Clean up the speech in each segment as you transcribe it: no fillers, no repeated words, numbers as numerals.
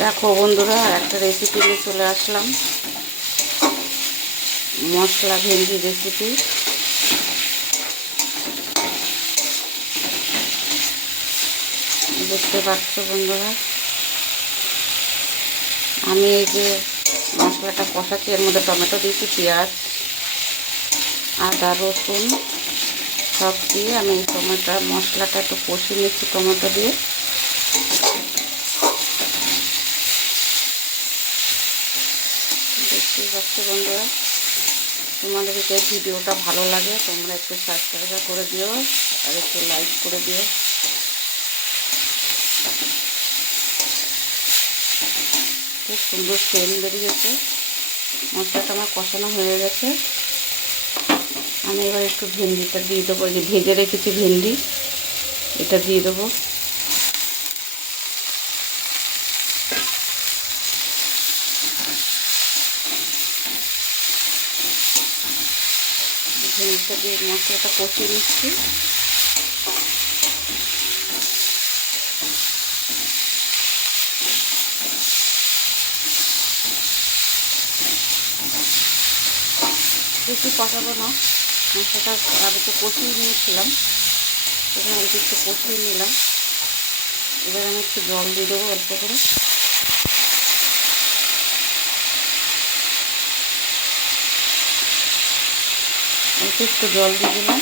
দেখো বন্ধুরা, একটা রেসিপি নিয়ে চলে আসলাম, মশলা ভেন্ডি রেসিপি। বুঝতে পারছো বন্ধুরা, আমি এই যে মশলাটা কষাচ্ছি, এর মধ্যে টমেটো দিয়েছি, পেঁয়াজ, আদা, রসুন সব দিয়ে আমি এই মশলাটা একটু কষিয়ে নিচ্ছি টমেটো দিয়ে। দেখতেই পাচ্ছ বন্ধুরা, তোমাদেরকে ভিডিওটা ভালো লাগে তোমরা একটু সাবস্ক্রাইব করে দিও আর একটু লাইক করে দিও। খুব সুন্দর সেন্ট বেরিয়েছে, মশলাটা আমার কষানো হয়ে গেছে। আমি এবার একটু ভেন্ডিটা দিয়ে দেবো, এই যে ভেজে রেখেছি ভেন্ডি, এটা দিয়ে দেবো। ভেন্ডিটা দিয়ে মশলাটা কষিয়ে নিচ্ছি। বেশি কষাবো না, মশলাটা আগে তো কষিয়ে নিয়েছিলাম, এখানে একটু কষিয়ে নিলাম। এবার আমি একটু জল দিয়ে দেবো অল্প করে। অল্প একটু জল দিয়ে দিলাম।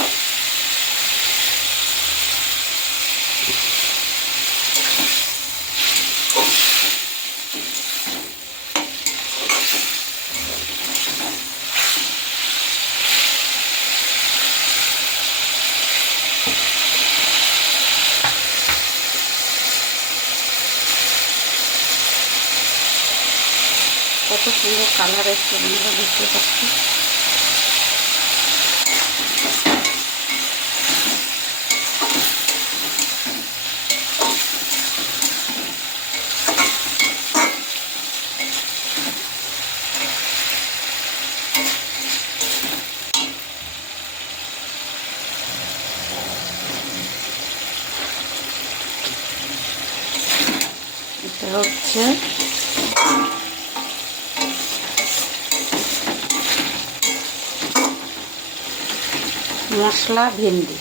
কত সুন্দর কালার এসছে বন্ধুরা, দেখতে পাচ্ছি। এটা হচ্ছে মশলা ভেন্ডি,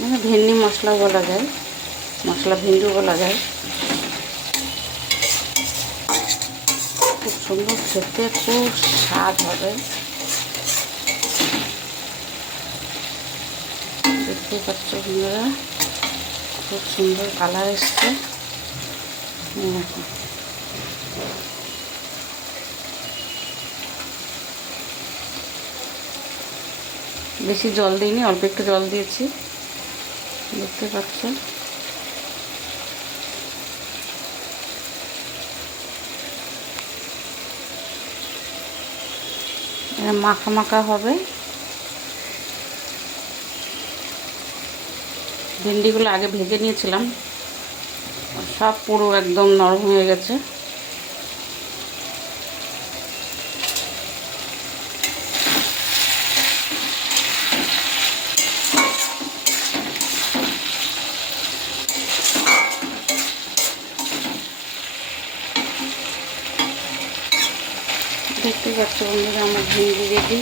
মানে ভেন্ডি মশলা বলা যায়, মশলা ভেন্ডিও বলা যায়। খুব সুন্দর খেতে, খুব স্বাদ হবে। দেখতে পাচ্ছ বন্ধুরা, খুব সুন্দর কালার এসছে। বেশি জল দিইনি, অল্প একটু জল দিয়েছি, দেখতে পাচ্ছ। মাখা মাখা হবে। ভেন্ডিগুলো আগে ভেজে নিয়েছিলাম, সব পুরো একদম নরম হয়ে গেছে। দেখতে পাচ্ছ বন্ধুরা, আমার ভেন্ডি রেডি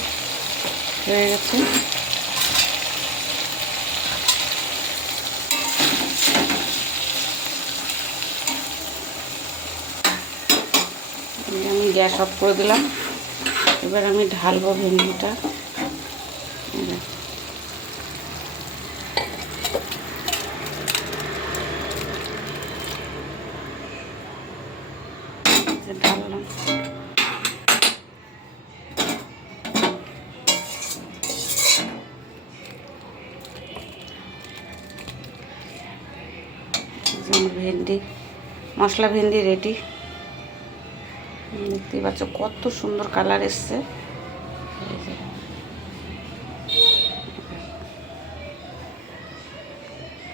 হয়ে গেছে। আমি গ্যাস অফ করে দিলাম। এবার আমি ঢালবো ভেন্ডিটা। ঢাললাম। ভেন্ডি, মশলা ভেন্ডি রেডি। দেখতেই পাচ্ছ কত সুন্দর কালার এসছে।